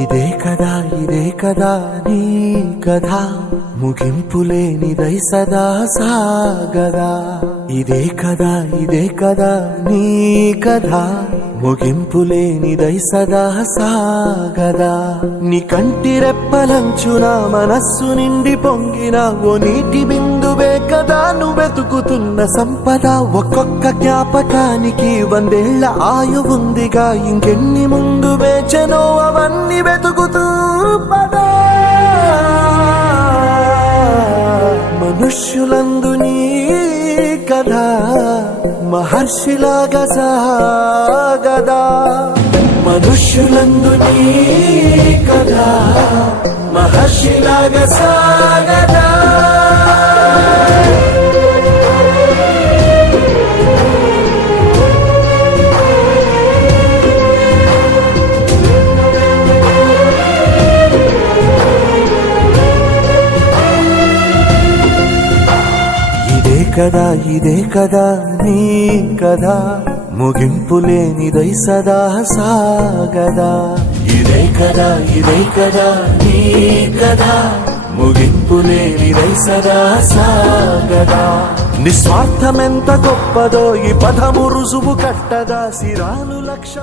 ఇదే కదా నీ కథ ముగింపులేనిదై సదా సాగదా. ఇదే కదా నీ కథ ముగింపులేనిదై సదా సాగదా. నీ కంటి రెప్పలంచున మనస్సు నిండి పొంగిన ఓ నీటి బిందువే కదా నువ్వెతుకుతున్న సంపద. ఒక్కొక్క జ్ఞాపకానికి 100 ఏళ్ల ఆయువుందిగా, ఇంకెన్ని ముందు వేచనో అవన్నీ వెతుకుతూ పదా. మనుష్యులందు నీ కథ మహర్షిలాగా సాగదా. మనుష్యులందు నీ కథ మహర్షిలాగా సాగదా. ఇదే కదా నీ కథ ముగింపులేనిదై సదా సాగదా. ఇదే కదా నీ కథ ముగింపులేనిదై సదా సాగదా. నిస్వార్థమెంత గొప్పదో ఈ పదము రుజువు కట్టదా. సిరాలు లక్ష